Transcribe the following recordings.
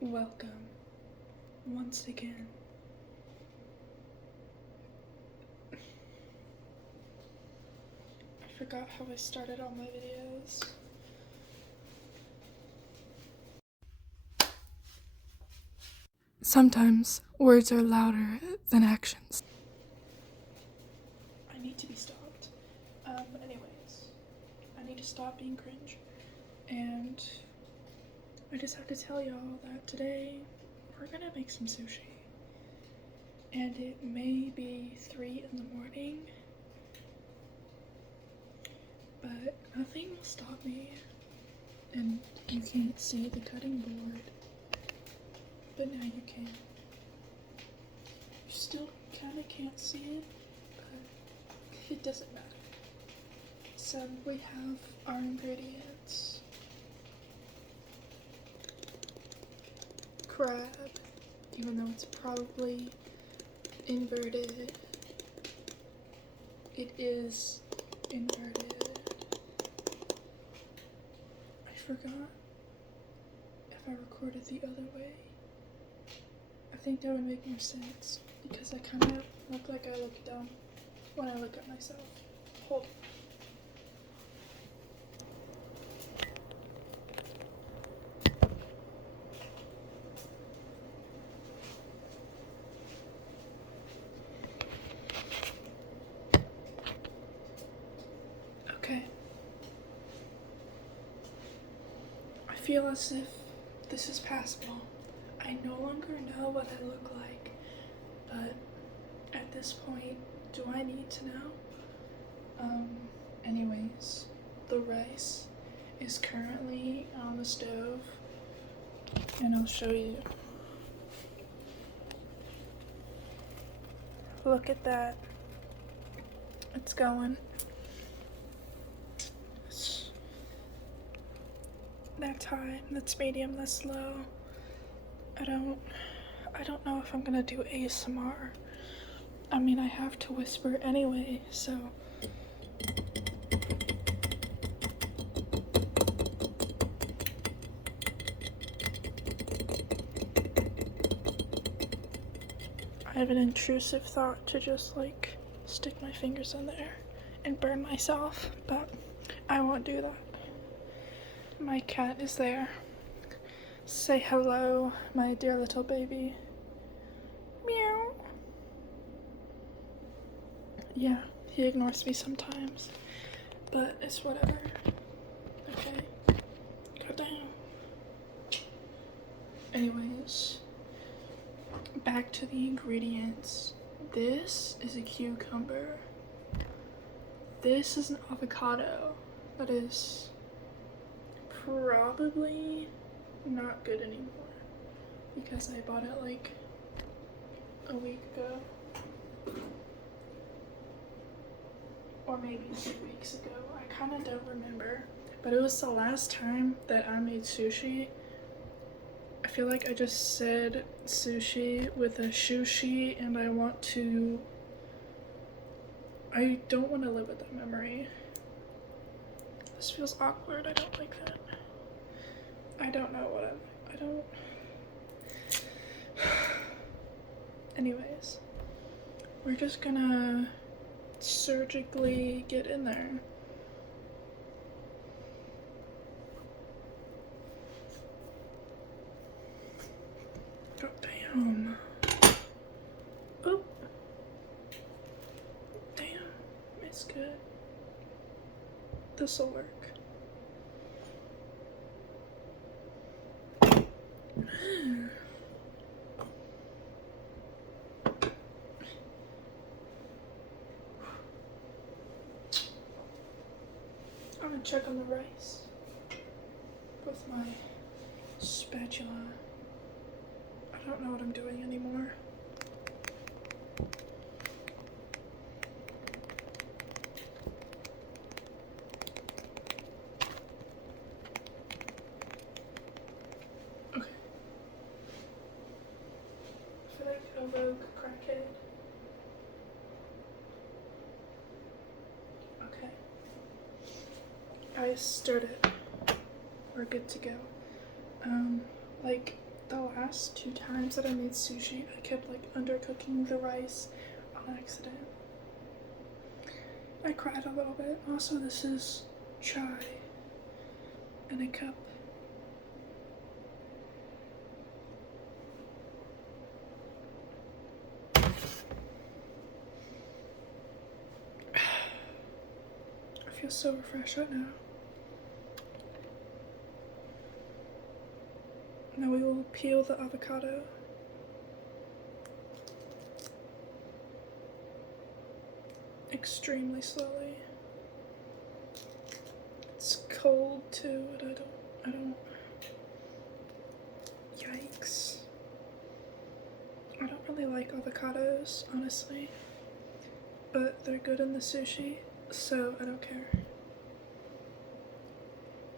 Welcome once again. I forgot how I started all my videos. Sometimes words are louder than actions. I need to be stopped. But anyways, I need to stop being cringe. And I just have to tell y'all that today we're gonna make some sushi. And it may be 3 in the morning, but nothing will stop me. And you can't see the cutting board, but now you can. You still kinda can't see it, but it doesn't matter. So we have our ingredients. Crab, even though it's probably inverted. It is inverted. I forgot if I recorded the other way. I think that would make more sense because I kind of look like I look dumb when I look at myself. Hold on. Okay. I feel as if this is passable. I no longer know what I look like, but at this point, do I need to know? Anyways, the rice is currently on the stove, and I'll show you. Look at that. It's going. That's high, that's medium, that's low. I don't know if I'm gonna do ASMR. I mean, I have to whisper anyway, so. I have an intrusive thought to just like stick my fingers in there and burn myself, but I won't do that. My cat is there. Say hello, my dear little baby. Meow. Yeah, he ignores me sometimes, but it's whatever. Okay, go down. Anyways, back to the ingredients. This is a cucumber. This is an avocado. That is probably not good anymore because I bought it like a week ago, or maybe 2 weeks ago. I kind of don't remember, but it was the last time that I made sushi. I feel like I just said sushi with a shushi, and I don't want to live with that memory. This feels awkward. I don't like that. I don't know what I don't. Anyways, we're just gonna surgically get in there. Oh, damn. Oh. Damn. It's good. This'll work. I'm gonna check on the rice with my spatula. I don't know what I'm doing anymore. Okay. I feel like a rogue crackhead. Okay. I stirred it. We're good to go. Like the last 2 times that I made sushi, I kept like undercooking the rice on accident. I cried a little bit. Also, this is chai in a cup. I feel so refreshed right now. Now we will peel the avocado. Extremely slowly. It's cold too, and I don't, yikes. I don't really like avocados, honestly, but they're good in the sushi, so I don't care.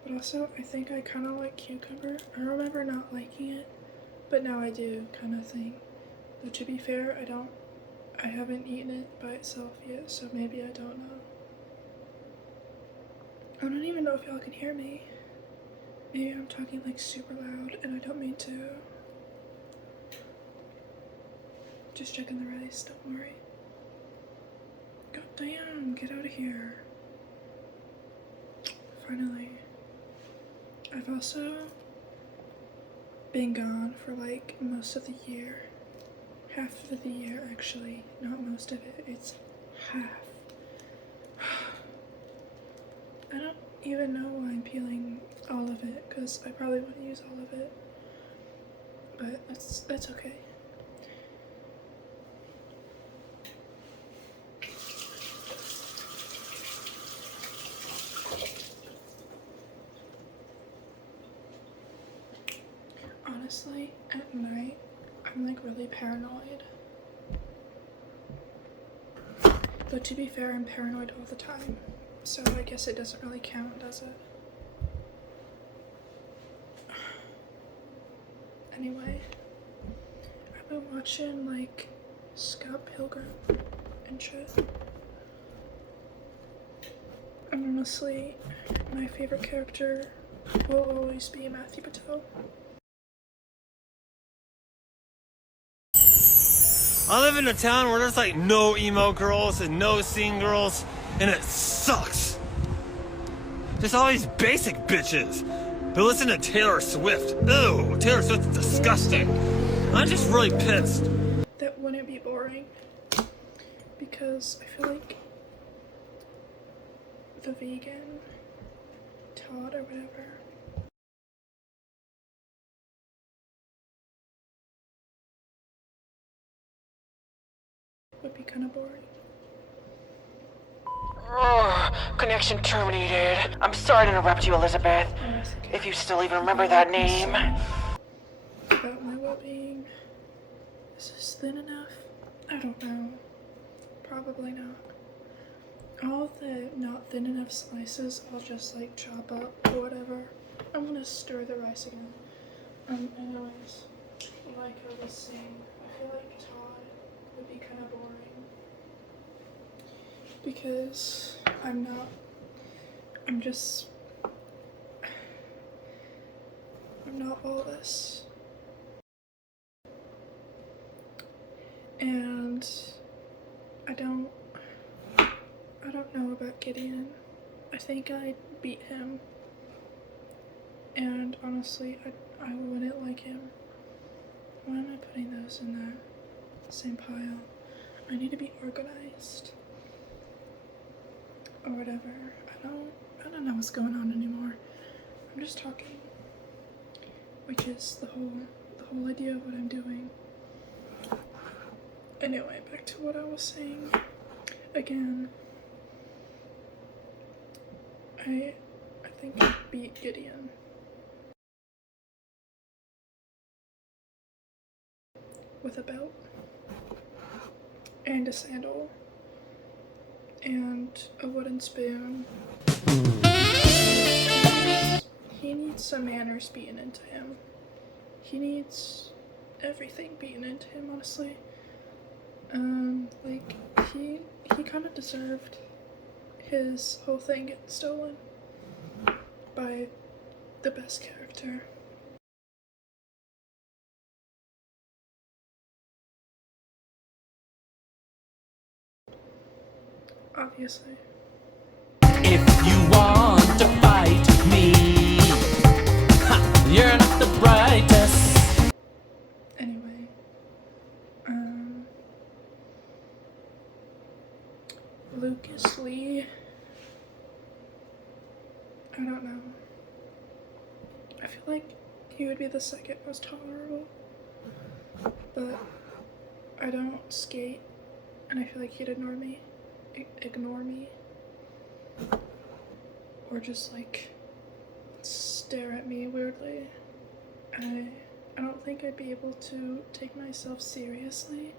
But also, I think I kind of like cucumber. I remember not liking it, but now I do, kind of thing. But to be fair, I haven't eaten it by itself yet, so maybe I don't know. I don't even know if y'all can hear me. Maybe I'm talking like super loud and I don't mean to. Just checking the rice, don't worry. God damn, get out of here. Finally. I've also been gone for like most of the year. Half of the year, actually. Not most of it, it's half. I don't even know why I'm peeling all of it, because I probably wouldn't use all of it. But that's okay. Honestly, at night, I'm like really paranoid. But to be fair, I'm paranoid all the time. So I guess it doesn't really count, does it? Anyway, I've been watching like Scott Pilgrim and shit. And honestly, my favorite character will always be Matthew Patel. I live in a town where there's like no emo girls and no scene girls, and it sucks. There's all these basic bitches who listen to Taylor Swift. Ew, Taylor Swift's disgusting. I'm just really pissed. That wouldn't be boring, because I feel like the vegan Todd or whatever would be kind of boring. Connection terminated. I'm sorry to interrupt you, Elizabeth. If you still even remember that name. About my well-being. Is this thin enough? I don't know. Probably not. All the not thin enough slices I'll just like chop up or whatever. I'm gonna stir the rice again. Anyways, like I was saying, I feel like Todd would be kind of boring. Because I'm not all this. And I don't know about Gideon. I think I'd beat him. And honestly, I wouldn't like him. Why am I putting those in the same pile? I need to be organized. Or whatever. I don't know what's going on anymore. I'm just talking. Which is the whole idea of what I'm doing. Anyway, back to what I was saying. Again, I think I beat Gideon. With a belt. And a sandal. And a wooden spoon. He needs some manners beaten into him. He needs everything beaten into him, honestly. Like, he kind of deserved his whole thing getting stolen by the best character. obviously. If you want to fight me, you're not the brightest. Anyway, Lucas Lee, I don't know. I feel like he would be the second most tolerable, but I don't skate, and I feel like he'd ignore me, or just like stare at me weirdly. I don't think I'd be able to take myself seriously.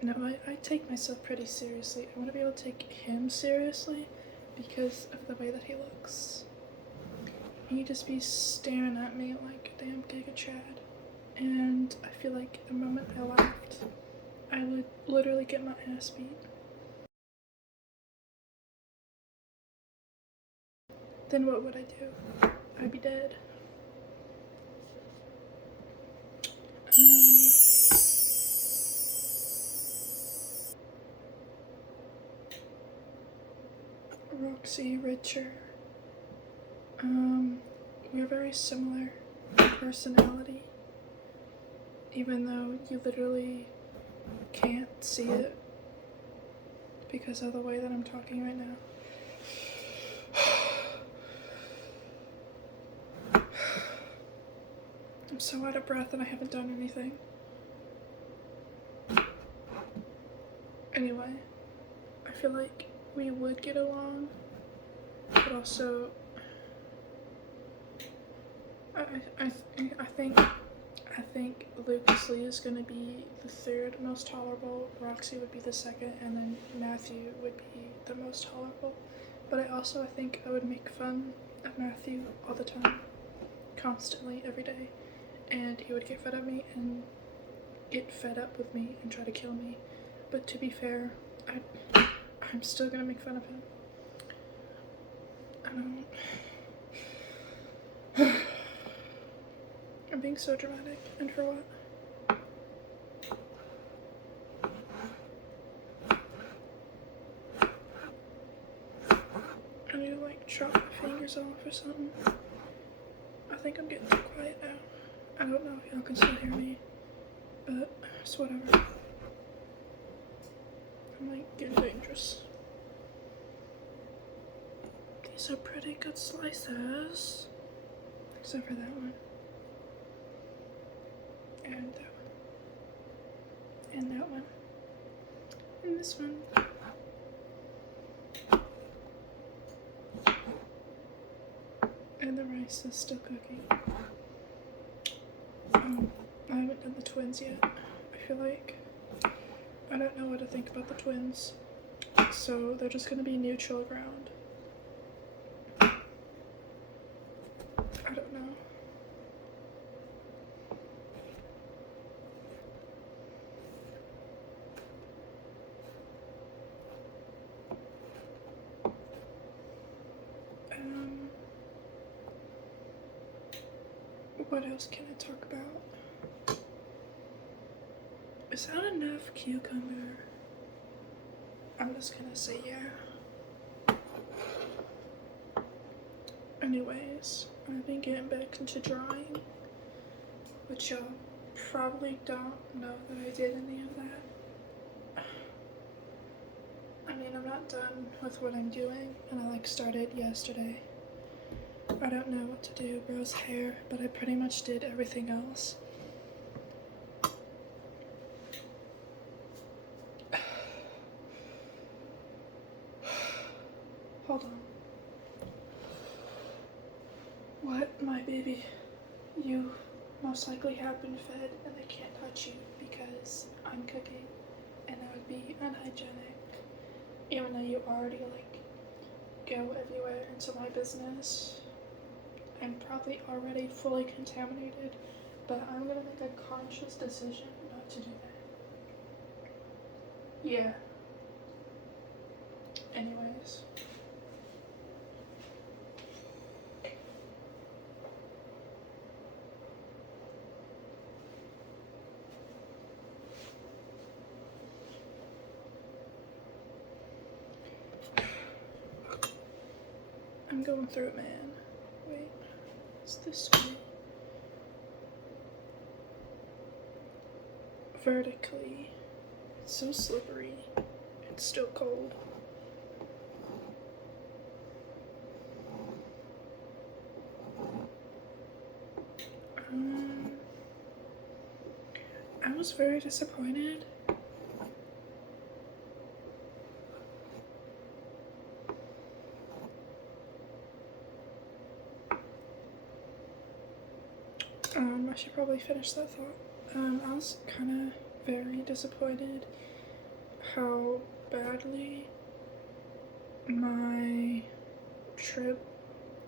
No, I take myself pretty seriously. I want to be able to take him seriously because of the way that he looks. He'd just be staring at me like a damn Giga Chad. And I feel like the moment I laughed, I would literally get my ass beat. Then what would I do? I'd be dead. Roxy Richer. We're very similar in personality, even though you literally can't see it because of the way that I'm talking right now. I'm so out of breath and I haven't done anything. Anyway, I feel like we would get along, but also I think Lucas Lee is gonna be the third most tolerable, Roxy would be the second, and then Matthew would be the most tolerable. But I think I would make fun of Matthew all the time, constantly, every day, and he would get fed up me and get fed up with me and try to kill me. But to be fair, I'm still gonna make fun of him. I don't. I'm being so dramatic, and for what? I need to like chop my fingers off or something. I think I'm getting too quiet now. I don't know if y'all can still hear me, but it's whatever. I'm like getting dangerous. These are pretty good slices, except for that one. And that one. And that one. And this one. And the rice is still cooking. I haven't done the twins yet. I feel like I don't know what to think about the twins. So they're just gonna be neutral ground. I don't know. What else can I talk about? Is that enough cucumber? I'm just gonna say yeah. Anyways, I've been getting back into drawing, which y'all probably don't know that I did any of that. I mean, I'm not done with what I'm doing, and I like started yesterday. I don't know what to do, bro's hair, but I pretty much did everything else. Hold on. What, my baby? You most likely have been fed and I can't touch you because I'm cooking and that would be unhygienic. Even though you already like go everywhere into my business. I'm probably already fully contaminated, but I'm gonna make a conscious decision not to do that. Yeah. Anyways. I'm going through it, man. Wait, it's this way. Vertically. It's so slippery. It's still cold. I was very disappointed. I should probably finish that thought. I was kind of very disappointed how badly my trip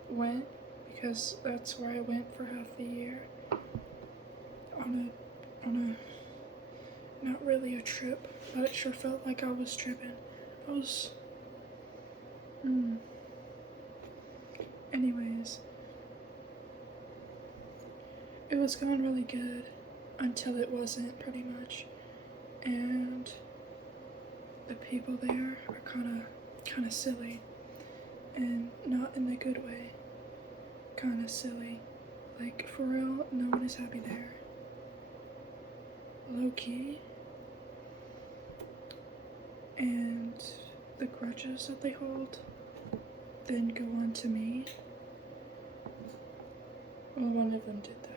went, because that's where I went for half the year. On a not really a trip, but it sure felt like I was tripping. I was anyways, it was going really good until it wasn't, pretty much. And the people there are kind of silly, and not in a good way. Kind of silly. Like, for real, no one is happy there. Low key. And the grudges that they hold then go on to me. Well, one of them did that.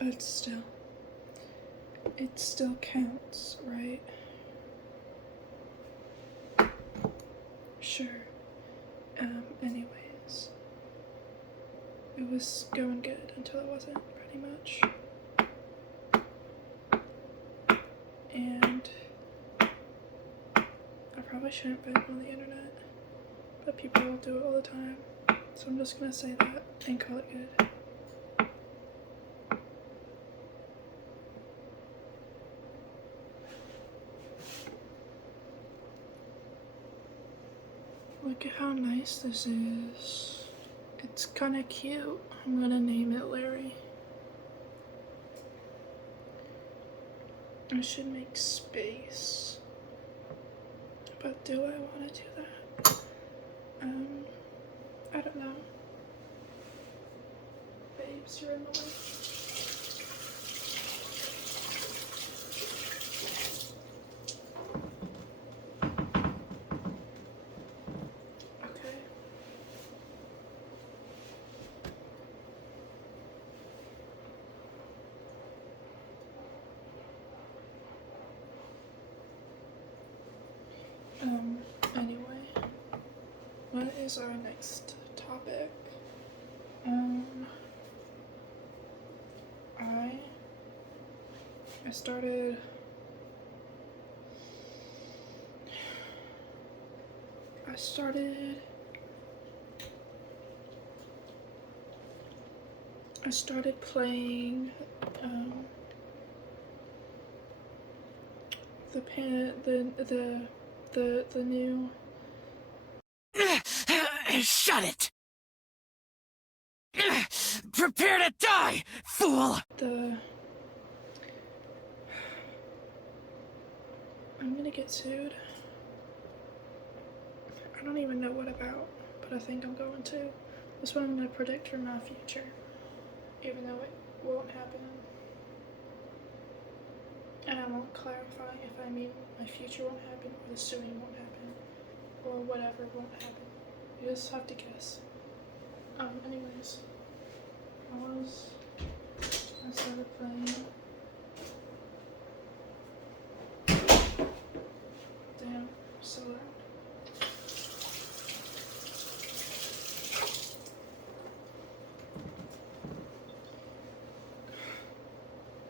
But still, it still counts, right? Sure. Anyways, it was going good until it wasn't, pretty much. And I probably shouldn't vent on the internet, but people will do it all the time. So I'm just gonna say that and call it good. Look at how nice this is. It's kind of cute. I'm gonna name it Larry. I should make space. But do I want to do that? I don't know. Babes, you're in the way. Anyway, what is our next topic? I started playing, the new. Shut it! Prepare to die, fool! I'm gonna get sued. I don't even know what about, but I think I'm going to. That's what I'm gonna predict for my future, even though it won't happen. And I won't clarify if I mean my future won't happen or the suing won't happen or whatever won't happen. You just have to guess. Anyways, I started playing. Damn, so loud.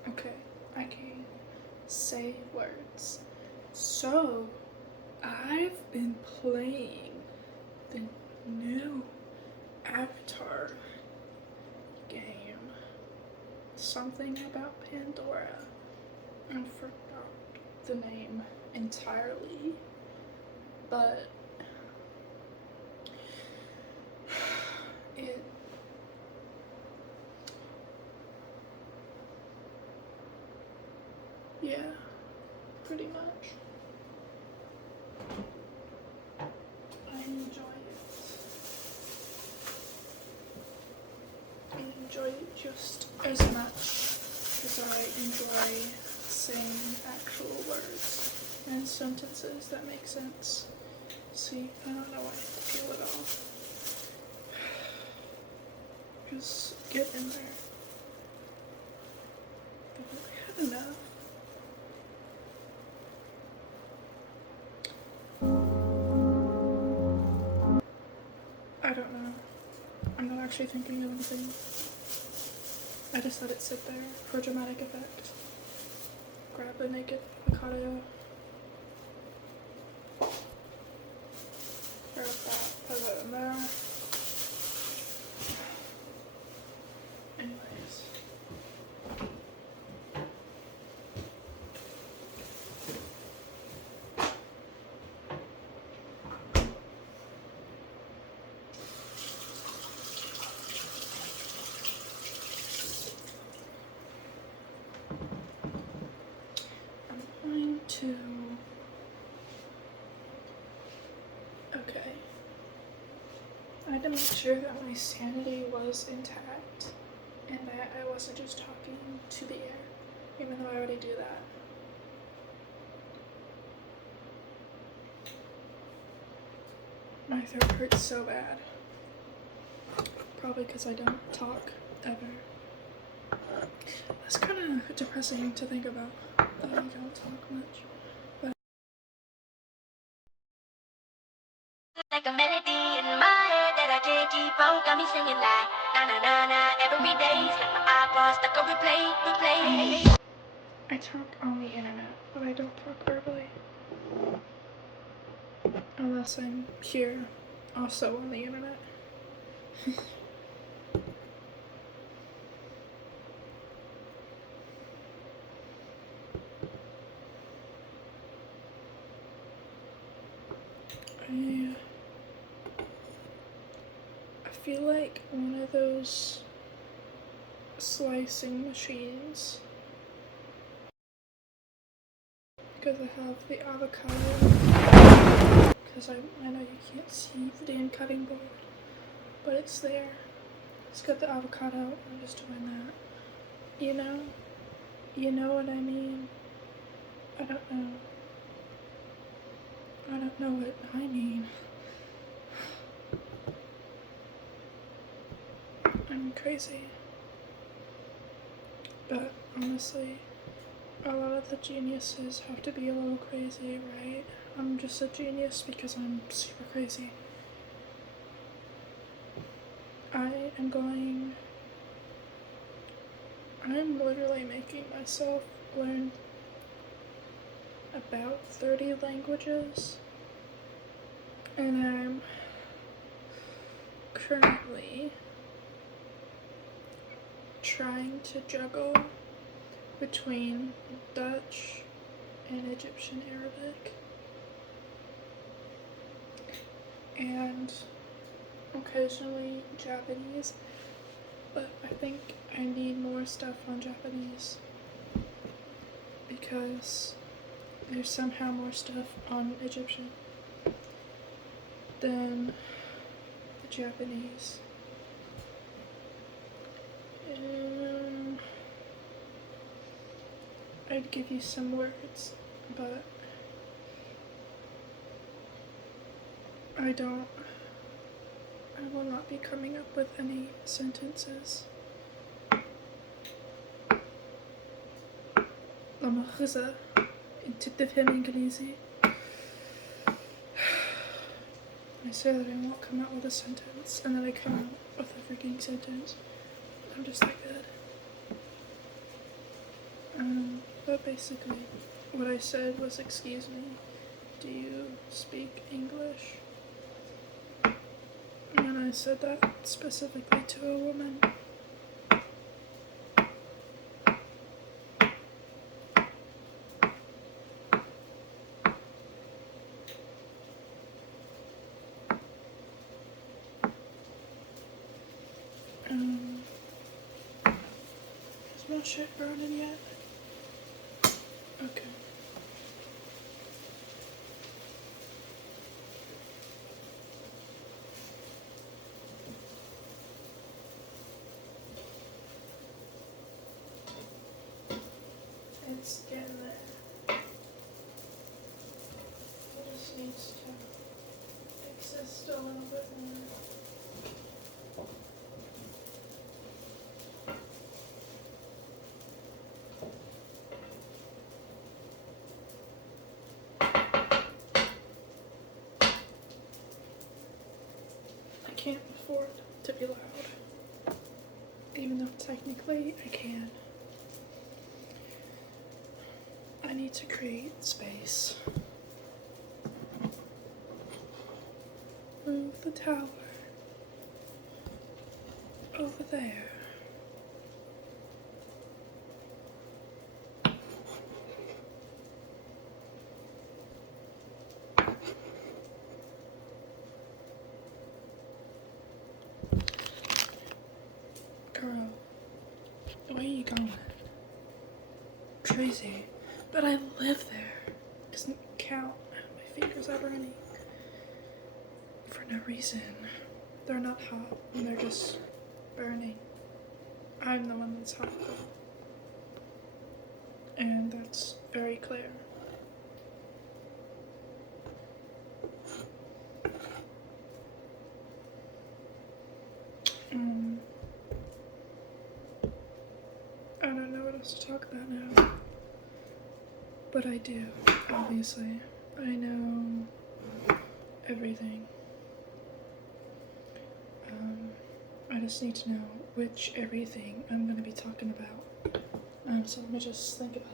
Okay, I can say words. So, I've been playing the new Avatar game. Something about Pandora. I forgot the name entirely, but it yeah, pretty much. just as much as I enjoy saying actual words and sentences that make sense. See, I don't know why I feel it all. Just get in there. I had enough. I don't know. I'm not actually thinking of anything. I just let it sit there for dramatic effect. Grab the naked avocado. Grab that, put it in there. Anyways. I'm going to... Okay. I had to make sure that my sanity was intact and that I wasn't just talking to the air, even though I already do that. My throat hurts so bad. Probably because I don't talk ever. That's kind of depressing to think about, that I don't talk much. But like a melody in my head that I can't keep on, got me singing like na na na na every day. It's like my iPod stuck on replay. I talk on the internet, but I don't talk verbally. Unless I'm here, also on the internet. I feel like one of those slicing machines, because I have the avocado, because I know you can't see the damn cutting board, but it's there. It's got the avocado. I'm just doing that. You know what I mean? I don't know. I don't know what I mean. I'm crazy. But honestly, a lot of the geniuses have to be a little crazy, right? I'm just a genius because I'm super crazy. I'm literally making myself learn about 30 languages, and I'm currently trying to juggle between Dutch and Egyptian Arabic, and occasionally Japanese, but I think I need more stuff on Japanese because there's somehow more stuff on Egyptian than the Japanese. I'd give you some words, but I will not be coming up with any sentences. لا مؤاخذة انت بتفهم انجليزي. I say that I won't come out with a sentence, and then I come out with a freaking sentence. I'm just like that. But basically, what I said was, excuse me, do you speak English? And I said that specifically to a woman. Is my shit burning yet? Okay. Just a little bit more. I can't afford to be loud, even though technically I can. I need to create space. Move the tower over there. Girl, where are you going? Crazy. But I live there. Doesn't count. My fingers are burning. For no reason. They're not hot. They're just burning. I'm the one that's hot. And that's very clear. I don't know what else to talk about now. But I do, obviously. I know everything. I just need to know which everything I'm going to be talking about. So let me just think about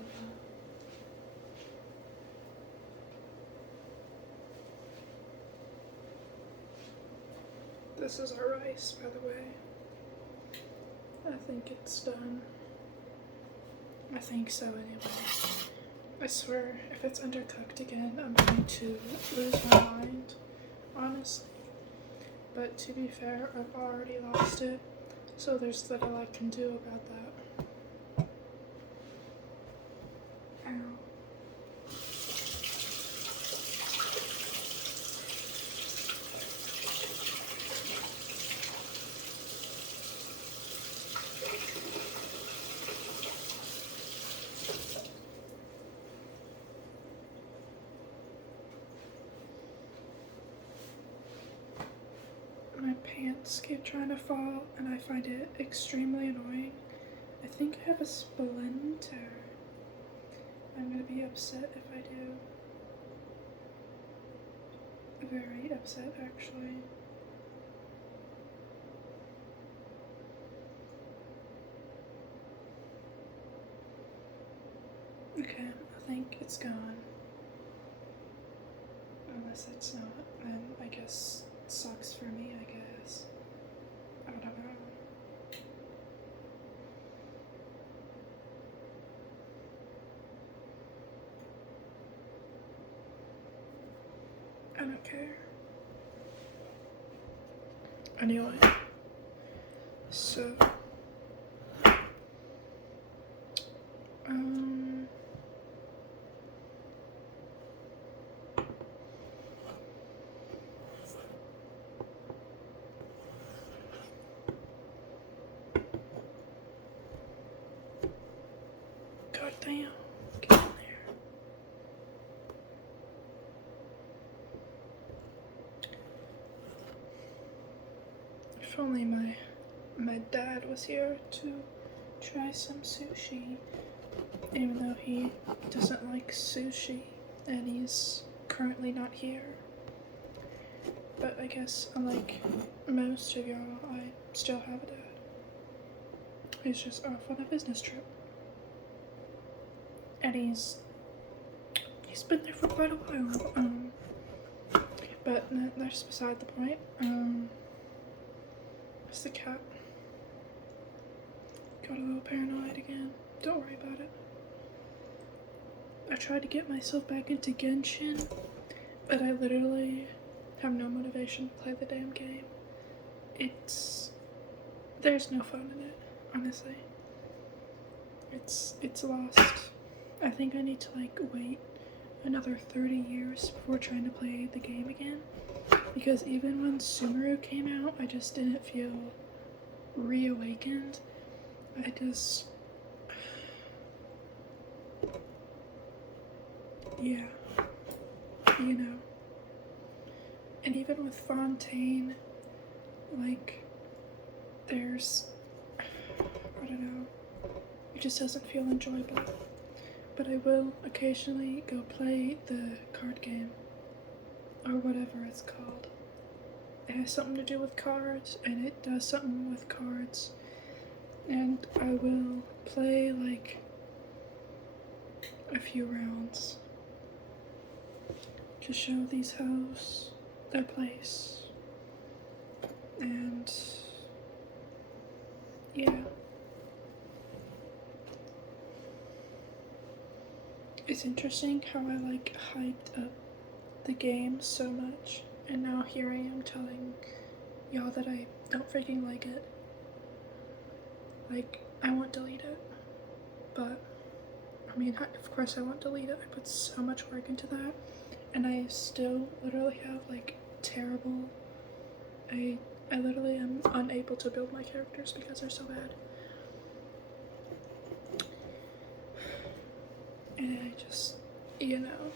that. This is our rice, by the way. I think it's done. I think so anyway. I swear, if it's undercooked again, I'm going to lose my mind, honestly. But to be fair, I've already lost it, so there's little I can do about that. Ow. My pants keep trying to fall, and I find it extremely annoying. I think I have a splinter. I'm gonna be upset if I do. Very upset, actually. Okay, I think it's gone. Unless it's not, then I guess it sucks for me, I guess. I don't know. I don't care. Anyway, so god damn, get in there. If only my dad was here to try some sushi, even though he doesn't like sushi and he's currently not here. But I guess, unlike most of y'all, I still have a dad. He's just off on a business trip. And he's been there for quite a while. But that's beside the point. It's the cat. Got a little paranoid again. Don't worry about it. I tried to get myself back into Genshin, but I literally have no motivation to play the damn game. There's no fun in it, honestly. It's lost. I think I need to wait another 30 years before trying to play the game again, because even when Sumeru came out, I just didn't feel reawakened. Yeah, you know, And even with Fontaine, like, there's, I don't know, it just doesn't feel enjoyable. But I will occasionally go play the card game, or whatever it's called. It has something to do with cards, and it does something with cards. And I will play, like, a few rounds to show these hoes their place. And yeah. It's interesting how I like hyped up the game so much, and now here I am telling y'all that I don't freaking like it. Like, I won't delete it, but I mean, of course I won't delete it. I put so much work into that, and I still literally have like terrible, I literally am unable to build my characters because they're so bad. And I just, you know.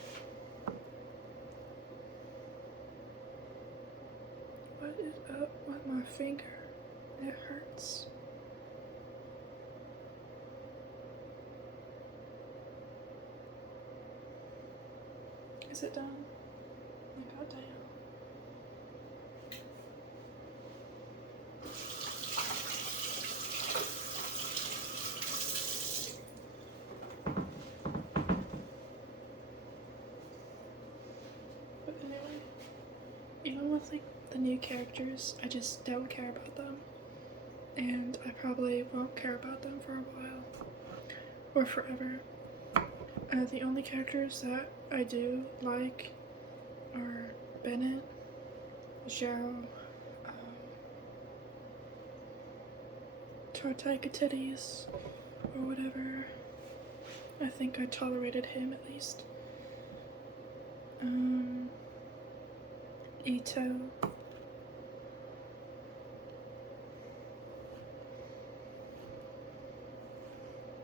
What is up with my finger? It hurts. Is it done? Oh, goddamn. But anyway, even with like the new characters, I just don't care about them. And I probably won't care about them for a while. Or forever. The only characters that I do like are Bennett, Zhao, Tartaika Titties, or whatever. I think I tolerated him at least. Ito.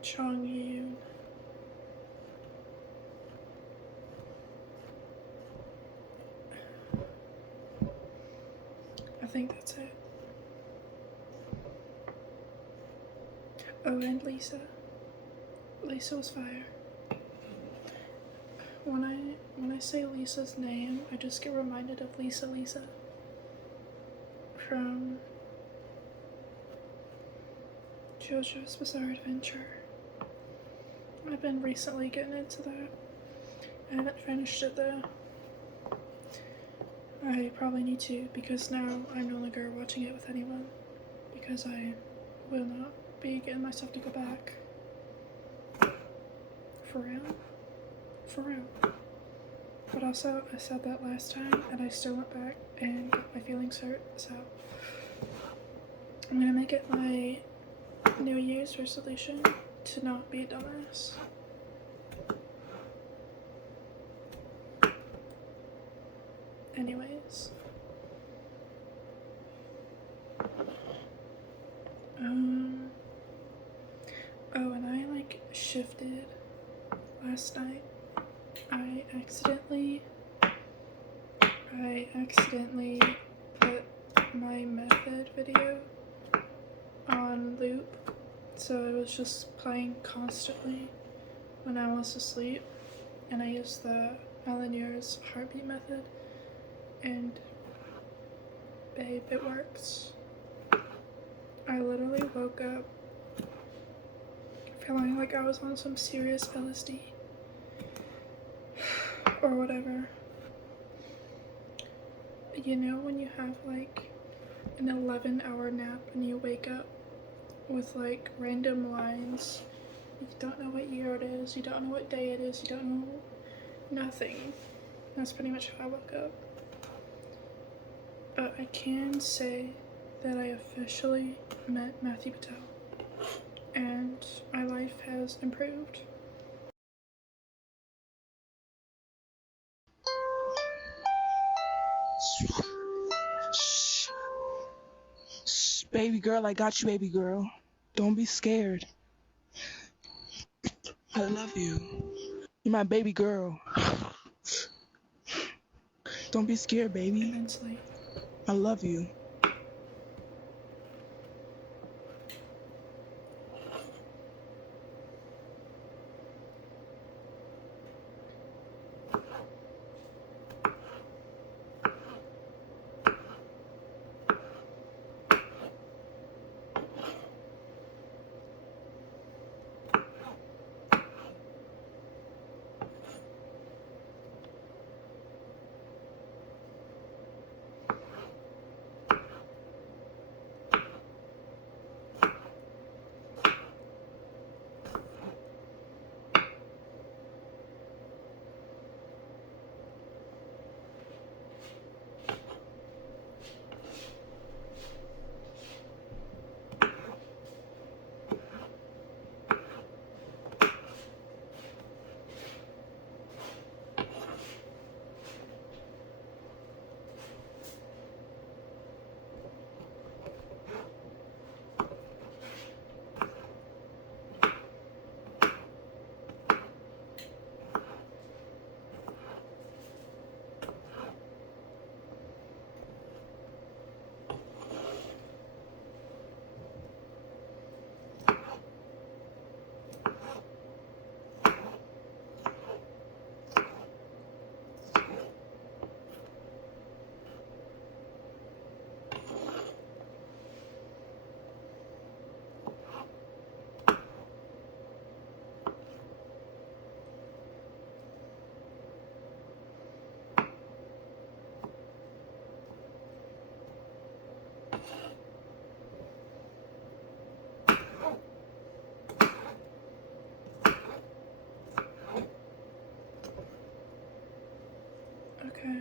Chong Yoon. I think that's it. Oh, and Lisa. Lisa was fire. When I say Lisa's name, I just get reminded of Lisa from JoJo's Bizarre Adventure. I've been recently getting into that. I haven't finished it though. I probably need to, because now I'm no longer watching it with anyone, because I will not be getting myself to go back. For real? For real. But also, I said that last time, and I still went back and got my feelings hurt, so I'm gonna make it my New Year's resolution to not be a dumbass. Anyways. Oh, and I like shifted last night. I accidentally put my method video on loop, so it was just playing constantly when I was asleep, and I used the Alanier's heartbeat method, and babe, it works. I literally woke up feeling like I was on some serious LSD or whatever. You know when you have like an 11-hour nap and you wake up with like random lines, you don't know what year it is, you don't know what day it is, you don't know nothing. That's pretty much how I woke up. But I can say that I officially met Matthew Patel, and my life has improved. Baby girl, I got you, baby girl. Don't be scared. I love you. You're my baby girl. Don't be scared, baby. immensely. I love you. Okay.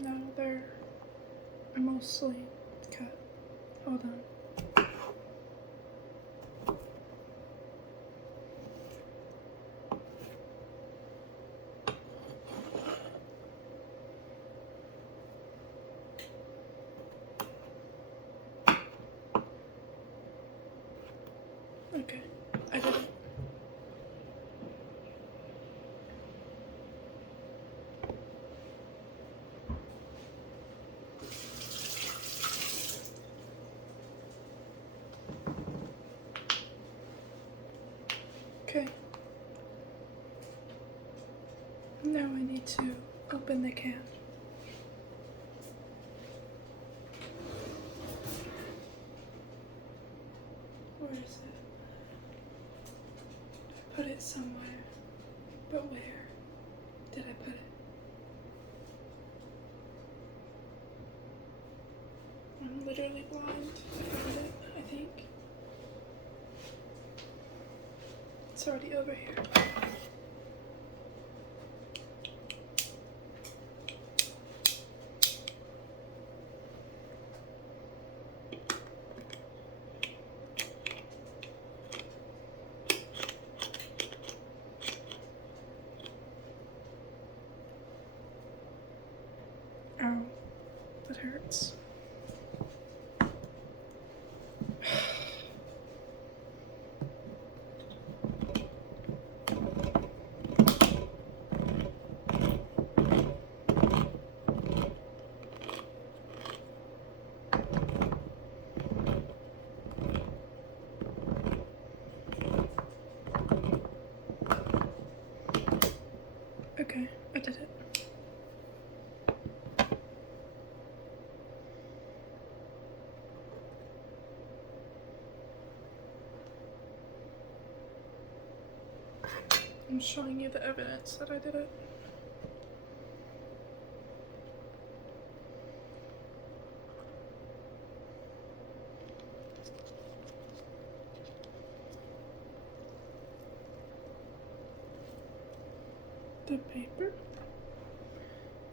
Now they're mostly cut. Hold on. Okay, I did it. Okay. Now I need to open the can. Where is it? I put it somewhere. But where did I put it? I'm literally blind. I found it, I think. It's already over here. Ow, that hurts. Okay, I did it. I'm showing you the evidence that I did it. The paper.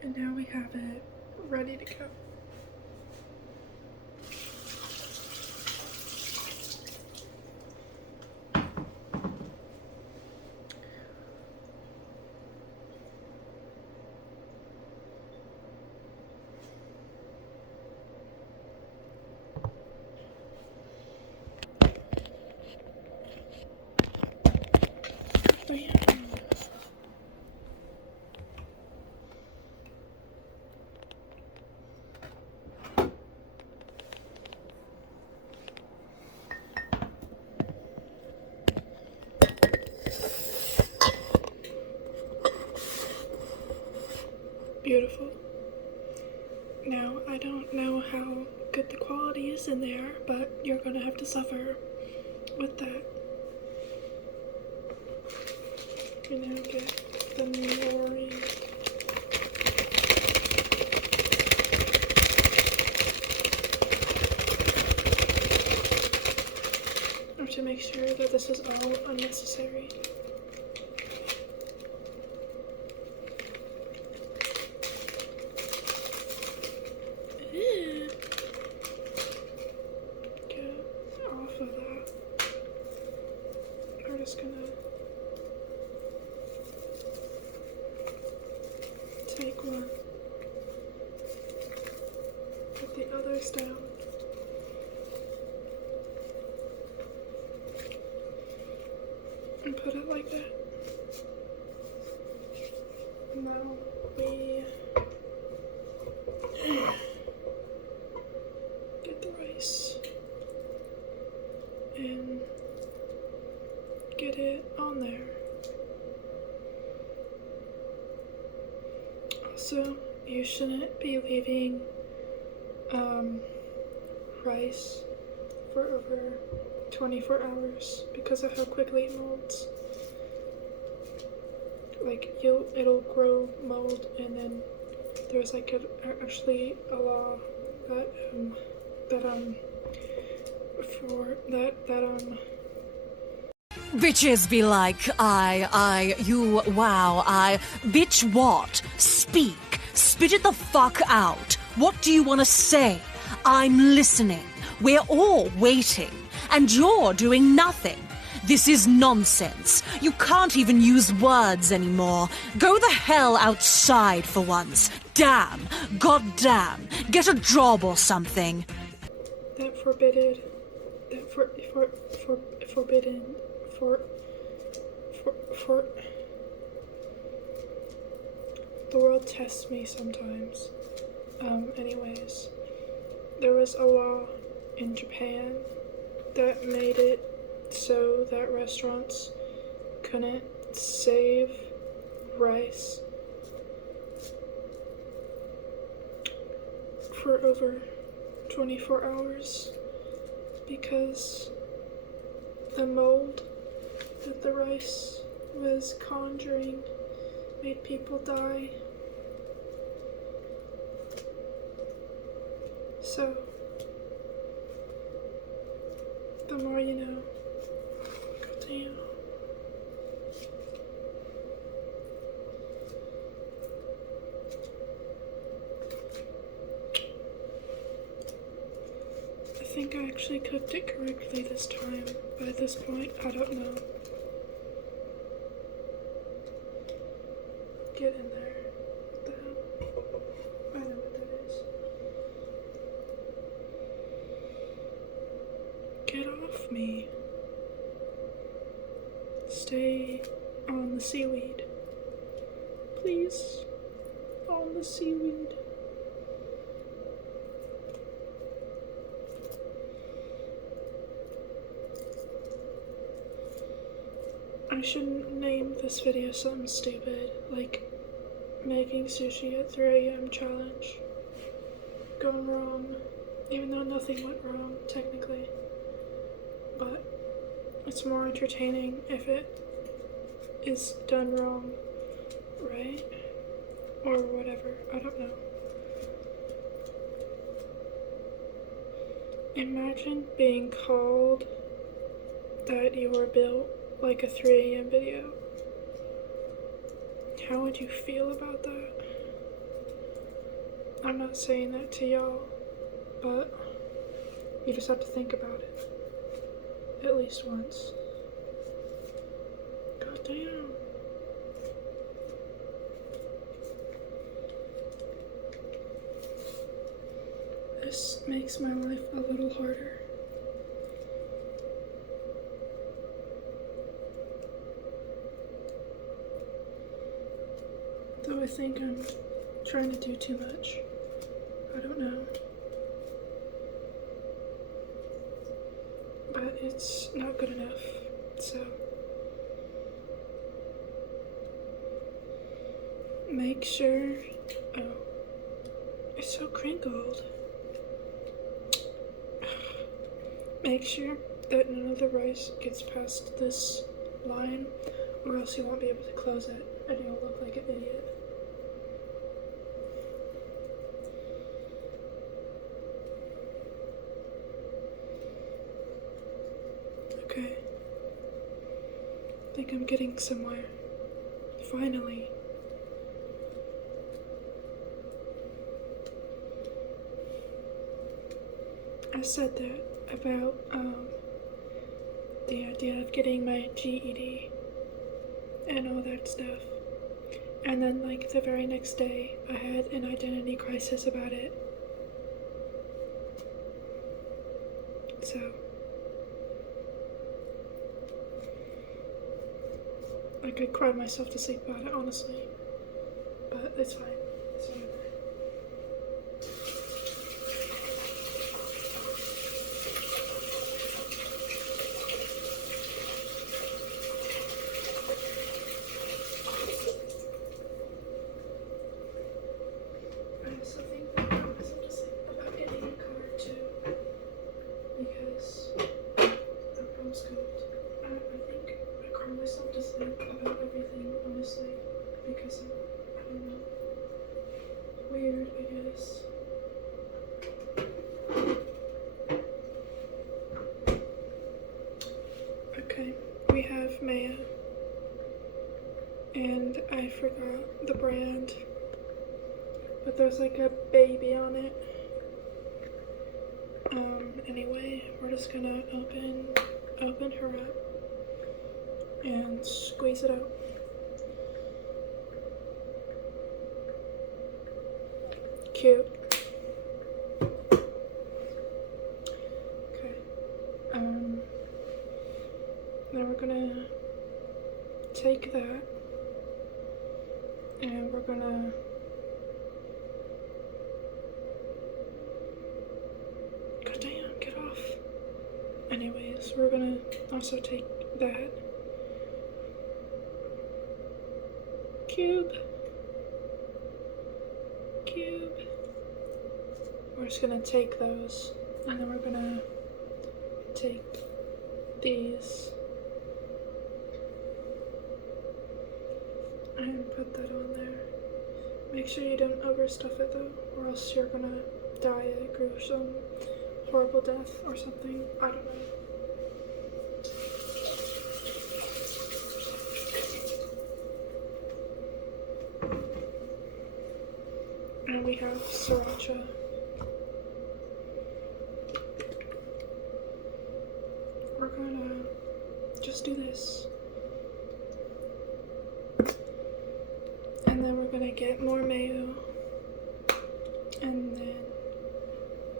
And now we have it ready to go. Bam. beautiful. Now, I don't know how good the quality is in there, but you're gonna have to suffer with that. We now get the nori. I have to make sure that this is all unnecessary. Get off of that. We're just gonna take one, put the others down, and put it like that. Now we get the rice and get it on there. Also, you shouldn't be leaving rice for over 24 hours because of how quickly it molds. Like, it'll grow mold, and then there's like actually a law that Bitches be like, you, wow, bitch what? Speak. Spit it the fuck out. What do you want to say? I'm listening. We're all waiting. And you're doing nothing. This is nonsense. You can't even use words anymore. Go the hell outside for once. Damn. Goddamn. Get a job or something. That forbidden, the world tests me sometimes. Anyways, there was a law in Japan that made it so that restaurants couldn't save rice for over 24 hours because the mold that the rice was conjuring made people die. So, the more you know. Goddamn. I think I actually cooked it correctly this time, but at this point, I don't know. Get in there. What the hell? I know what that is. Get off me. Stay on the seaweed. Please. On the seaweed. I shouldn't name this video something stupid, like making sushi at 3 a.m. challenge. Gone wrong, even though nothing went wrong, technically. But it's more entertaining if it is done wrong, right? Or whatever, I don't know. Imagine being called that you were built like a 3 a.m. video. How would you feel about that? I'm not saying that to y'all, but you just have to think about it. At least once. God damn. This makes my life a little harder. Though I think I'm trying to do too much. I don't know. But it's not good enough, so Make sure, oh, it's so crinkled. Make sure that none of the rice gets past this line, or else you won't be able to close it and you'll look like an idiot. Okay. I think I'm getting somewhere. Finally. I said that about the idea of getting my GED and all that stuff. And then like the very next day I had an identity crisis about it. So like I cried myself to sleep about it, honestly. But it's fine. It's fine. I also think I cried myself to sleep about getting a car too. Because the postcode. I think I cried myself to sleep about everything, honestly. Because of, I don't know. Weird, I guess. Okay, we have mayo. And I forgot the brand. But there's like a baby on it. Anyway, we're just gonna open her up and squeeze it out. Cute. Okay. Now we're gonna take that and we're gonna God damn, get off. Anyways, we're gonna also take that cube. We're just gonna take those and then we're gonna take these and put that on there. Make sure you don't overstuff it though, or else you're gonna die a gruesome, horrible death or something. I don't know. And we have Sriracha. We're gonna just do this. And then we're gonna get more mayo. And then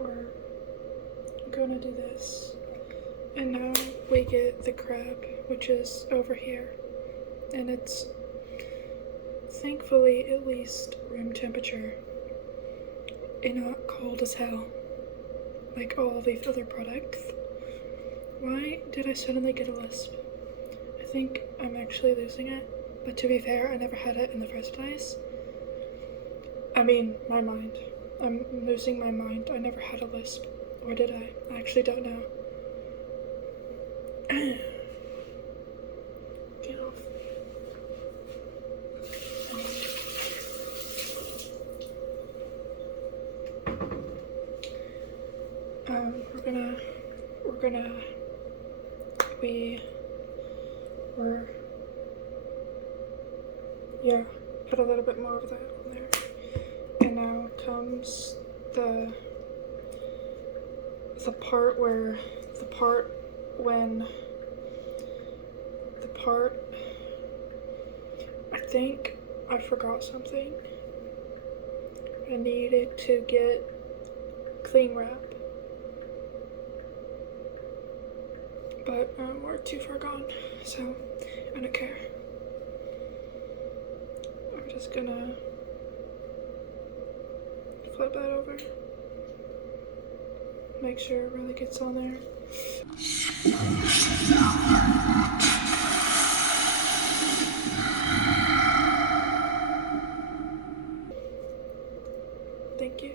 we're gonna do this. And now we get the crab, which is over here. And it's thankfully at least room temperature. And not cold as hell, like all of these other products. Why did I suddenly get a lisp? I think I'm actually losing it, but to be fair, I never had it in the first place. I mean, my mind. I'm losing my mind. I never had a lisp. Or did I? I actually don't know. Get off. Put a little bit more of that on there. And now comes the part I think I forgot something. I needed to get cling wrap. But we're too far gone, so I don't care. I'm just gonna flip that over. Make sure it really gets on there. thank you.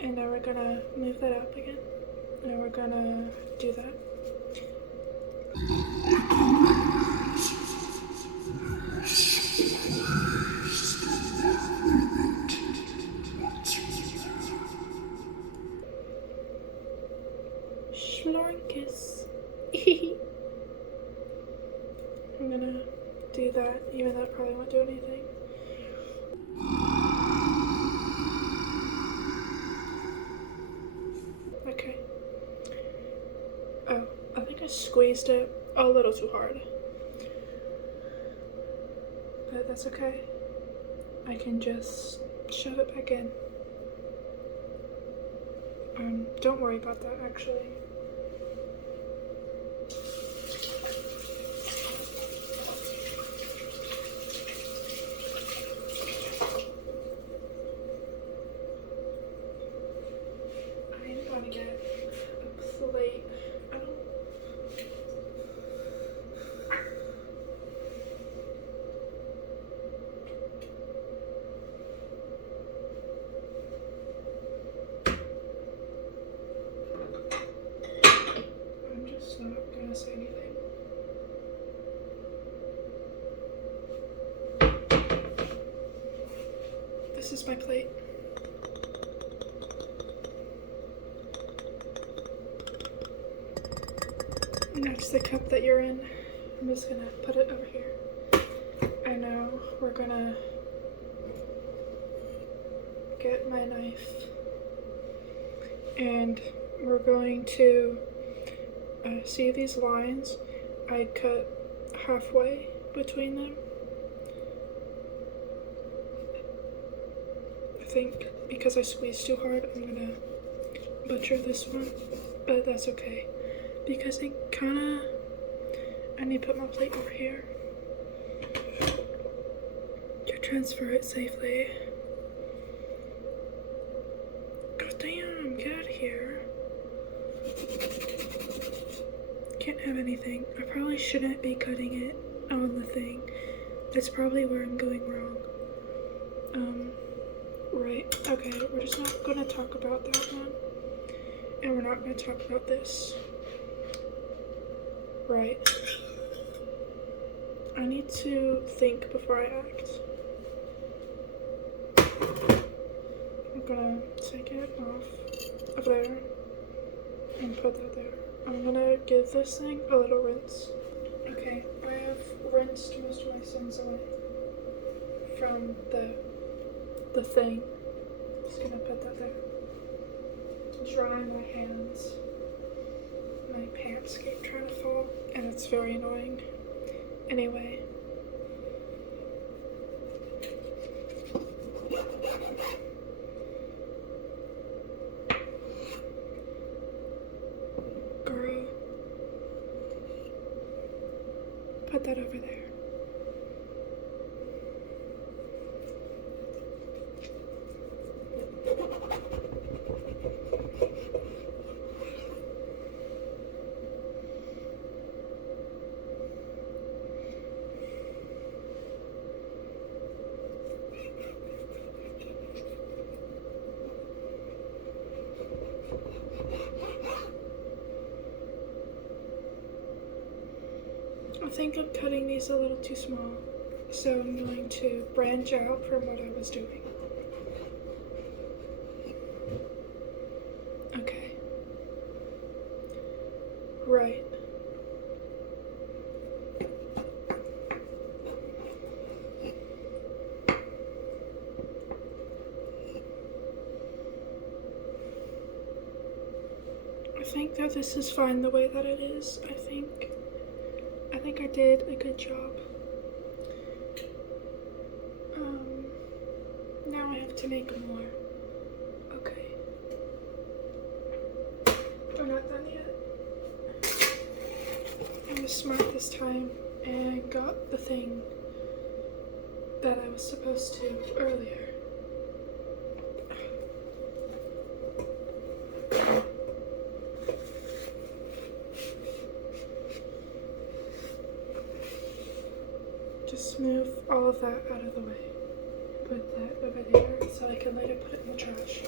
And now we're gonna move that up again. And we're gonna do that. Schlornkis. I'm gonna do that, even though it probably won't do anything. Okay. Oh, I think I squeezed it a little too hard. But that's okay. I can just shove it back in. Don't worry about that, actually. I'm gonna get a plate. I don't... I'm just not gonna say anything. This is my plate. And that's the cup that you're in. I'm just gonna put it over here. And now we're gonna get my knife. And we're going to see these lines. I cut halfway between them. I think because I squeezed too hard, I'm gonna butcher this one, but that's okay. Because I need to put my plate over here to transfer it safely. God damn, get out of here. Can't have anything. I probably shouldn't be cutting it on the thing. That's probably where I'm going wrong. Right. Okay, we're just not gonna talk about that one. And we're not gonna talk about this. Right. I need to think before I act. I'm gonna take it off of there and put that there. I'm gonna give this thing a little rinse. Okay, I have rinsed most of my sins away from the thing. Just gonna put that there. Dry my hands. My pants keep trying to fall, and it's very annoying. Anyway. Girl. Put that over there. I think I'm cutting these a little too small, so I'm going to branch out from what I was doing. Okay. Right. I think that this is fine the way that it is. I think I did a good job. Now I have to make more. Okay. We're not done yet. I was smart this time and got the thing that I was supposed to earlier. Just move all of that out of the way. Put that over there so I can later put it the trash.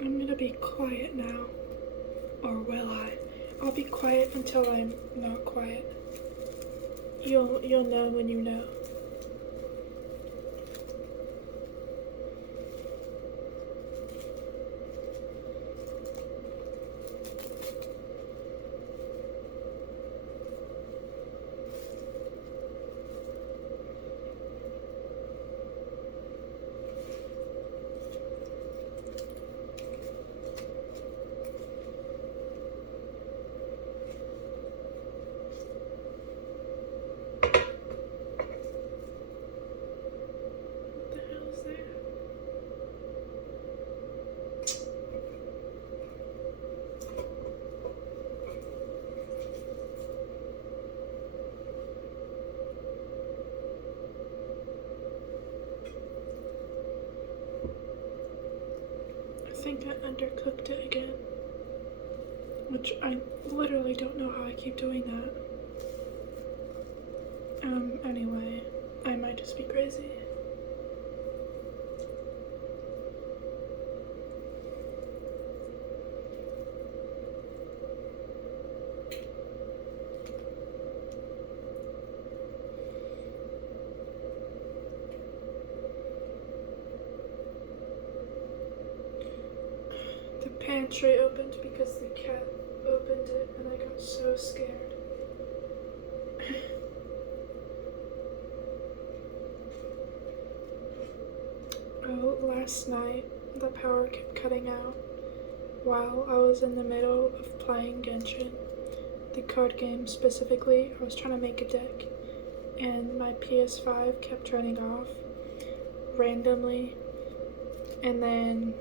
I'm gonna be quiet now. Or will I? I'll be quiet until I'm not quiet. You'll know when you know. I think I undercooked it again, which I literally don't know how I keep doing that. Anyway, I might just be crazy. The pantry opened because the cat opened it and I got so scared. Oh, last night the power kept cutting out while I was in the middle of playing Genshin, the card game specifically. I was trying to make a deck and my PS5 kept turning off randomly and then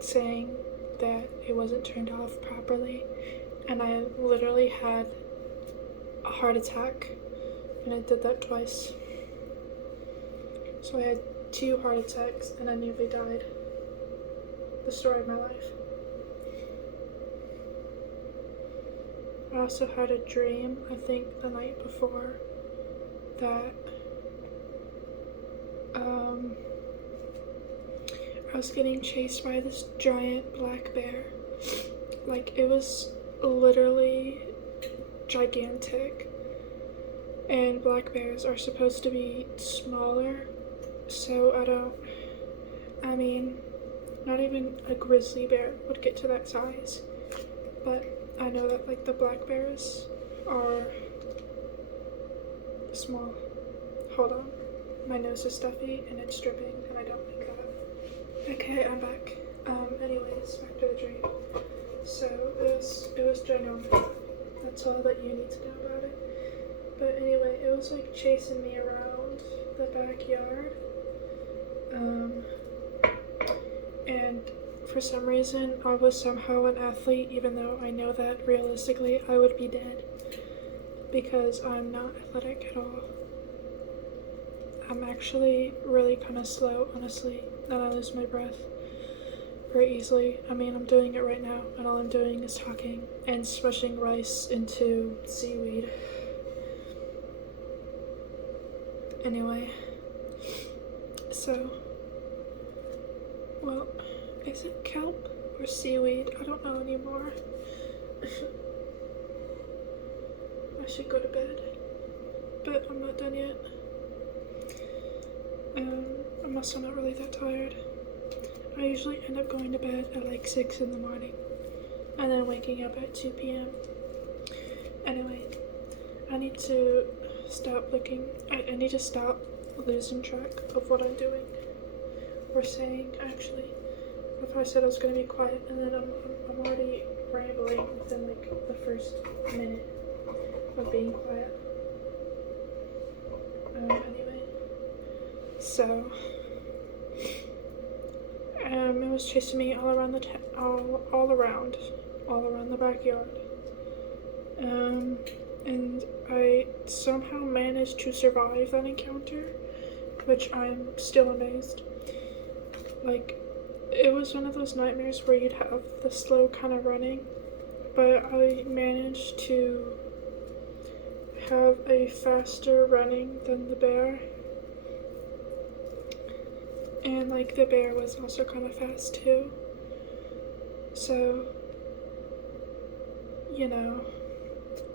saying that it wasn't turned off properly, and I literally had a heart attack, and it did that twice. So I had 2 heart attacks and I nearly died. The story of my life. I also had a dream, I think the night before, that I was getting chased by this giant black bear. Like, it was literally gigantic. And black bears are supposed to be smaller, so I mean, not even a grizzly bear would get to that size. But I know that, like, the black bears are small. Hold on. My nose is stuffy and it's dripping and I don't like that. Okay, I'm back. Anyways, back to the dream. So, it was ginormous. That's all that you need to know about it. But anyway, it was like chasing me around the backyard. And for some reason, I was somehow an athlete, even though I know that realistically I would be dead. Because I'm not athletic at all. I'm actually really kind of slow, honestly, and I lose my breath very easily. I mean, I'm doing it right now, and all I'm doing is talking and smushing rice into seaweed. Anyway, so, well, is it kelp or seaweed? I don't know anymore. I should go to bed, but I'm not done yet. I'm also not really that tired. I usually end up going to bed at like 6 in the morning and then waking up at 2 p.m. Anyway, I need to stop looking. I need to stop losing track of what I'm doing or saying, actually. If I said I was going to be quiet and then I'm already rambling within like the first minute of being quiet. Anyway, so it was chasing me all around all around the backyard. and I somehow managed to survive that encounter, which I'm still amazed. Like, it was one of those nightmares where you'd have the slow kind of running, but I managed to have a faster running than the bear. And like the bear was also kind of fast too. So, you know,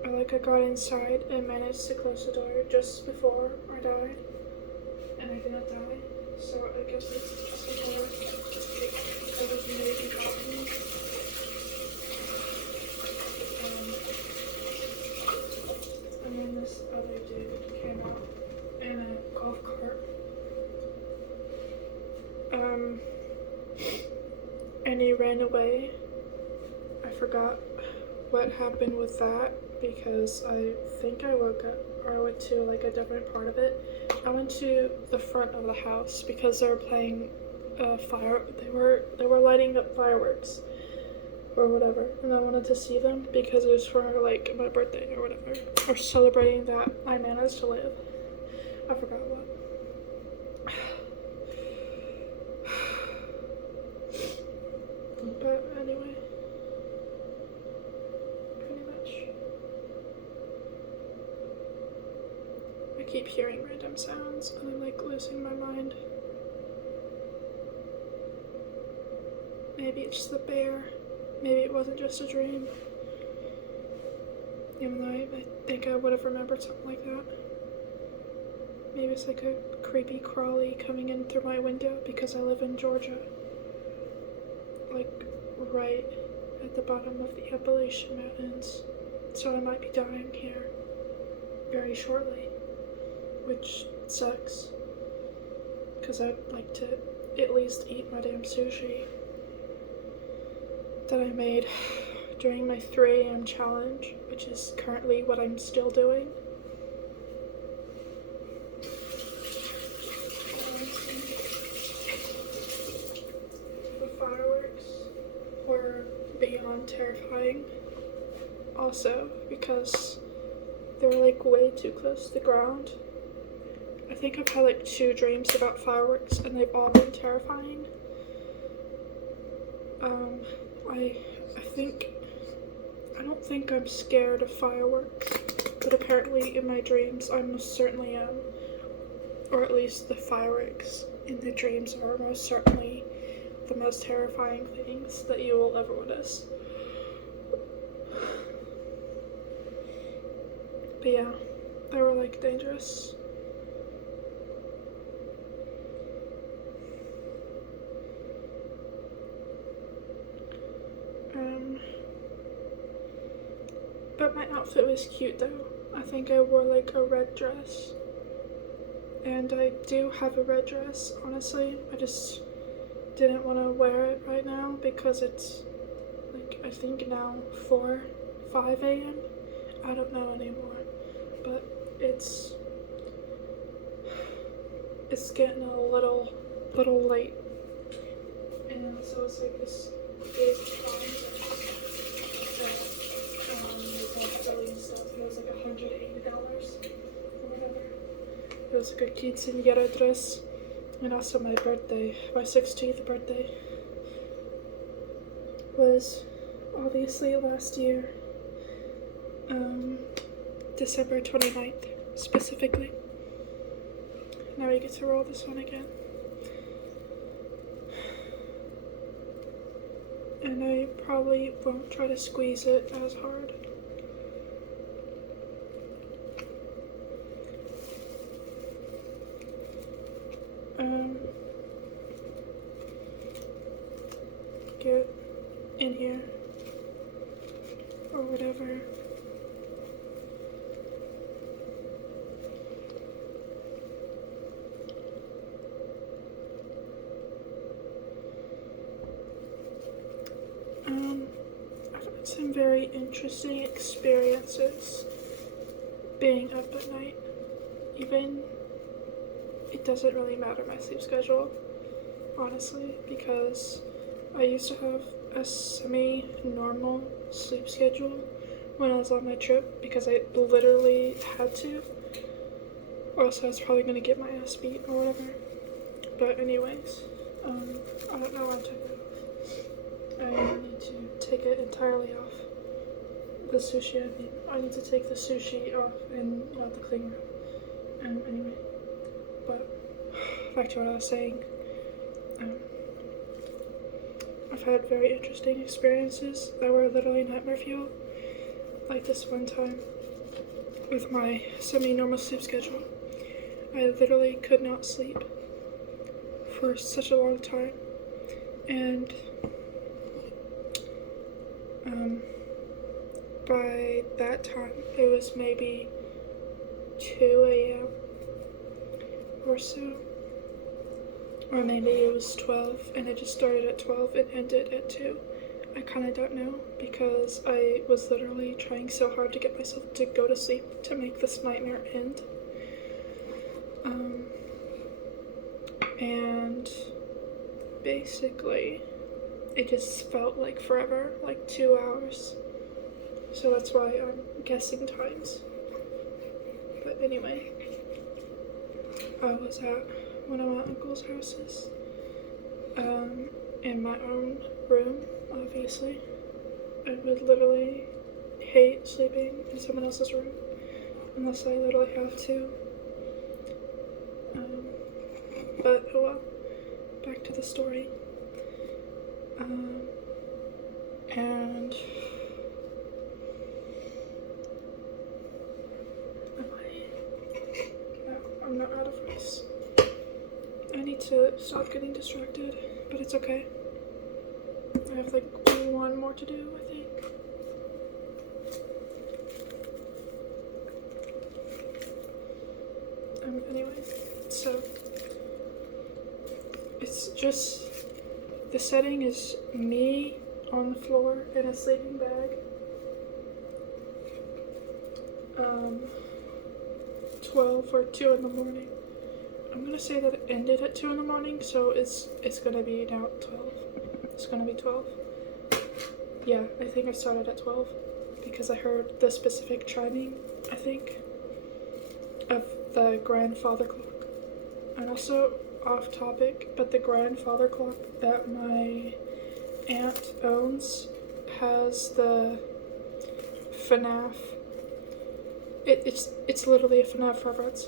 I got inside and managed to close the door just before I died. And I didn't die. So I guess it's just before I was maybe gotten. And then this other dude came out in a golf cart. And he ran away. I forgot what happened with that because I think I woke up or I went to like a different part of it. I went to the front of the house because they were playing they were lighting up fireworks or whatever, and I wanted to see them because it was for like my birthday or whatever, or celebrating that I managed to live. I forgot what. But anyway, pretty much. I keep hearing random sounds and I'm like losing my mind. Maybe it's the bear. Maybe it wasn't just a dream. Even though I think I would have remembered something like that. Maybe it's like a creepy crawly coming in through my window because I live in Georgia. Like right at the bottom of the Appalachian Mountains. So I might be dying here very shortly. Which sucks. Because I'd like to at least eat my damn sushi that I made during my 3 a.m. challenge, which is currently what I'm still doing. The fireworks were beyond terrifying. Also, because they were like way too close to the ground. I think I've had like 2 dreams about fireworks and they've all been terrifying. I don't think I'm scared of fireworks, but apparently in my dreams I most certainly am. Or at least the fireworks in the dreams are most certainly the most terrifying things that you will ever witness. But yeah, they were like dangerous. But my outfit was cute though. I think I wore like a red dress. And I do have a red dress, honestly. I just didn't want to wear it right now because it's like, I think now 5 a.m. I don't know anymore. But it's getting a little late. And so it's like this big it was like $180 or whatever. It was like a quinceañera dress. And also my birthday, my 16th birthday, was obviously last year, December 29th specifically. Now we get to roll this one again. And I probably won't try to squeeze it as hard. Get in here or whatever. I've had some very interesting experiences being up at night. Even it doesn't really matter my sleep schedule, honestly, because I used to have a semi-normal sleep schedule when I was on my trip because I literally had to, or else I was probably gonna get my ass beat or whatever. But anyways, I don't know why I took it off. I need to take it entirely off. The sushi, I need to take the sushi off and not the cling wrap. Anyway, but back to what I was saying. I've had very interesting experiences that were literally nightmare fuel. Like this one time with my semi-normal sleep schedule. I literally could not sleep for such a long time. And by that time, it was maybe 2 a.m. or so. Or maybe it was 12 and it just started at 12 and ended at 2. I kind of don't know because I was literally trying so hard to get myself to go to sleep to make this nightmare end. And basically it just felt like forever, like 2 hours. So that's why I'm guessing times. But anyway, I was at one of my uncle's houses, in my own room, obviously. I would literally hate sleeping in someone else's room, unless I literally have to. But oh well, back to the story. And I'm not out of rice. I need to stop getting distracted, but it's okay. I have like one more to do, I think. Anyway, so it's just, the setting is me on the floor in a sleeping bag. 12 or 2 in the morning. I'm gonna say that it ended at 2 in the morning, so it's gonna be now 12. It's gonna be 12. Yeah, I think I started at 12 because I heard the specific chiming, I think, of the grandfather clock. And also, off topic, but the grandfather clock that my aunt owns has the FNAF. It's literally a FNAF reference.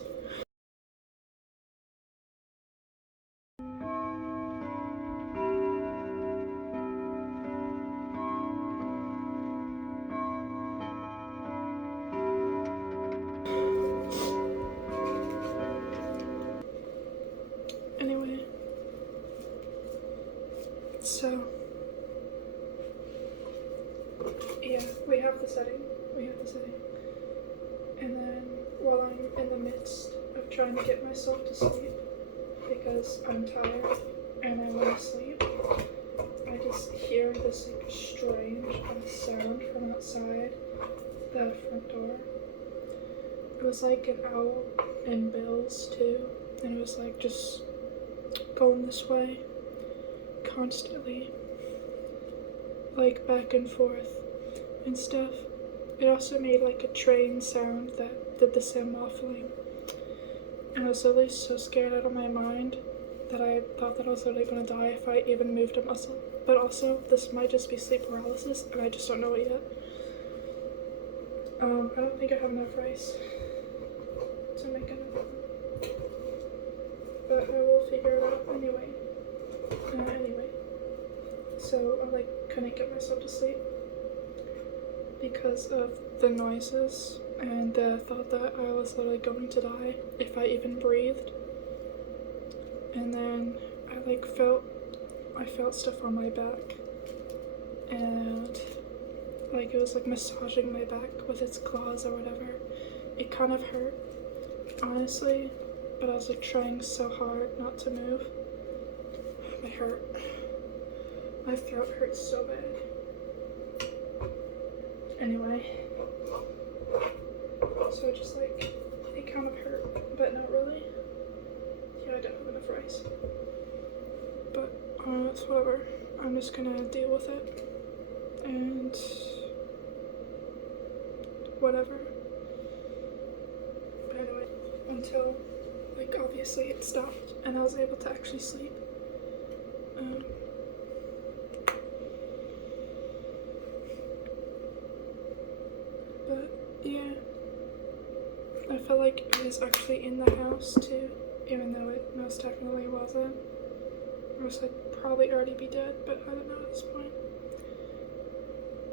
Anyway, so yeah, we have the setting. And then while I'm in the midst of trying to get myself to sleep because I'm tired and I want to sleep, I just hear this like strange sound from outside the front door. It was like an owl and bells too, and it was like just going this way constantly, like back and forth and stuff. It also made like a train sound that did the same muffling, and I was literally so scared out of my mind that I thought that I was literally gonna die if I even moved a muscle. But also, this might just be sleep paralysis, and I just don't know it yet. I don't think I have enough rice to make another one, but I will figure it out anyway. So I couldn't get myself to sleep because of the noises and the thought that I was literally going to die if I even breathed. And then I felt stuff on my back, and it was massaging my back with its claws or whatever. It kind of hurt, honestly, but I was trying so hard not to move. My throat hurts so bad. Anyway, so it kind of hurt, but not really. Yeah, I don't have enough rice. But it's whatever. I'm just gonna deal with it. And whatever. But anyway, until, like, obviously it stopped and I was able to actually sleep. But yeah, I felt like it was actually in the house too, even though it most technically wasn't. Or else I'd probably already be dead, but I don't know at this point.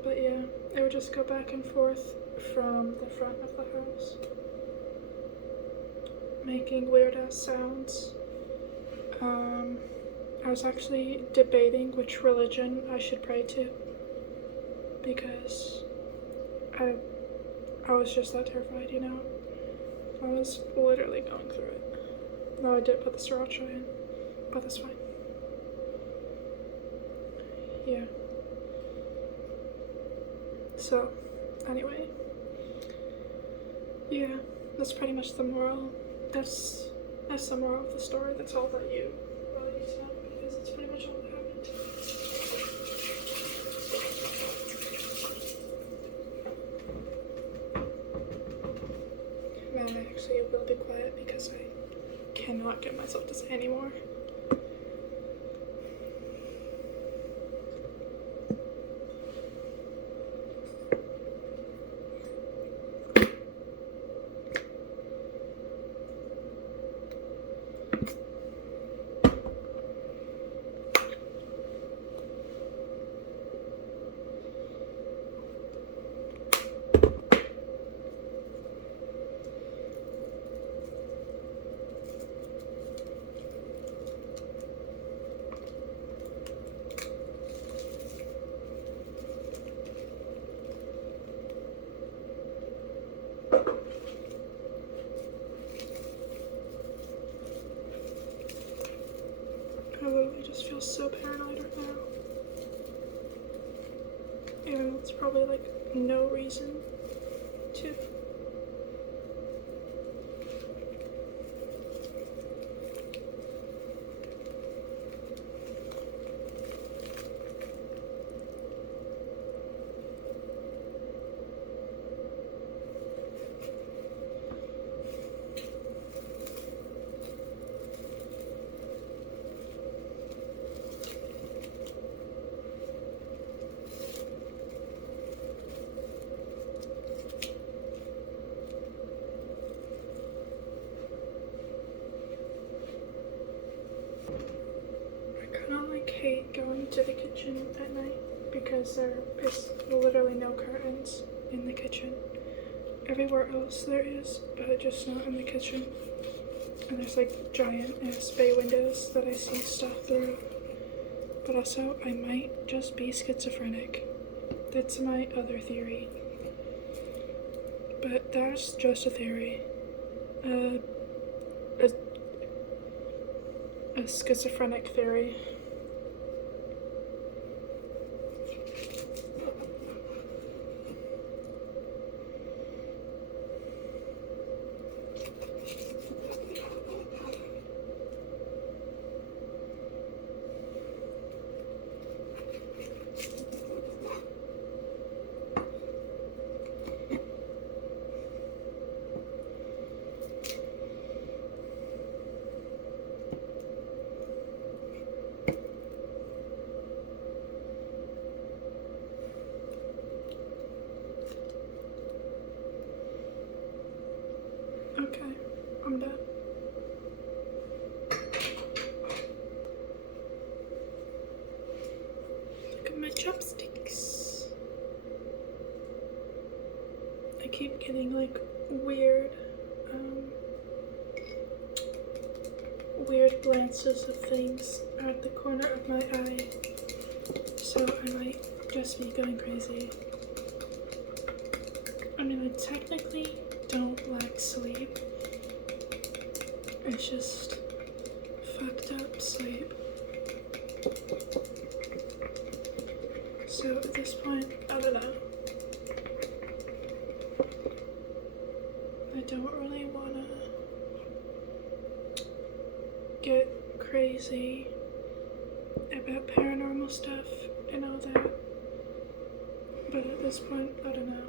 But yeah, it would just go back and forth from the front of the house, making weird ass sounds. I was actually debating which religion I should pray to, because I was just that terrified, you know? I was literally going through it. No, I did put the Sriracha in, but that's fine. Yeah. So, anyway. Yeah, that's pretty much the moral. That's the moral of the story. That's all that you really need to know, because it's pretty much all that happened. Now I actually will be quiet because I cannot get myself to say anymore. I literally just feel so paranoid right now. Even though it's probably like no reason to. Hate going to the kitchen at night because there is literally no curtains in the kitchen. Everywhere else there is, but just not in the kitchen. And there's like giant ass bay windows that I see stuff through. But also, I might just be schizophrenic. That's my other theory. But that's just a theory. A schizophrenic theory. Okay, I'm done. Look at my chopsticks. I keep getting like weird glances of things at the corner of my eye. So I might just be going crazy. I mean, I technically don't lack sleep. It's just fucked up sleep. So at this point, I don't know. I don't really wanna get crazy about paranormal stuff and all that. But at this point, I don't know.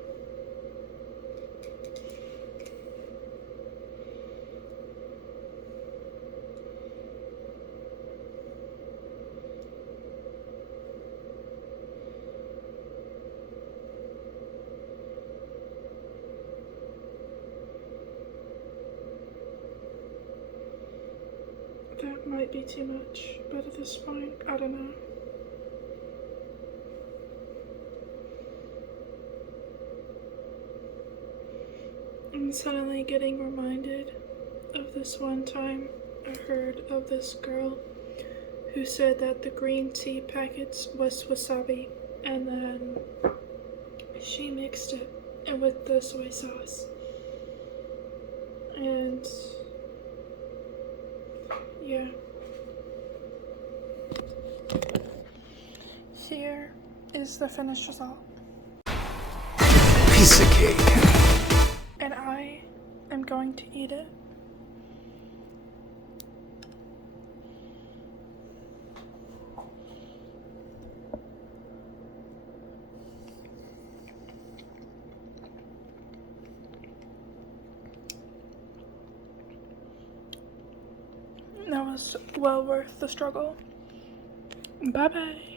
that might be too much, but at this point, I don't know. I'm suddenly getting reminded of this one time I heard of this girl who said that the green tea packets was wasabi, and then she mixed it with the soy sauce. And yeah. Here is the finished result. Piece of cake. And I am going to eat it. That was well worth the struggle. Bye bye.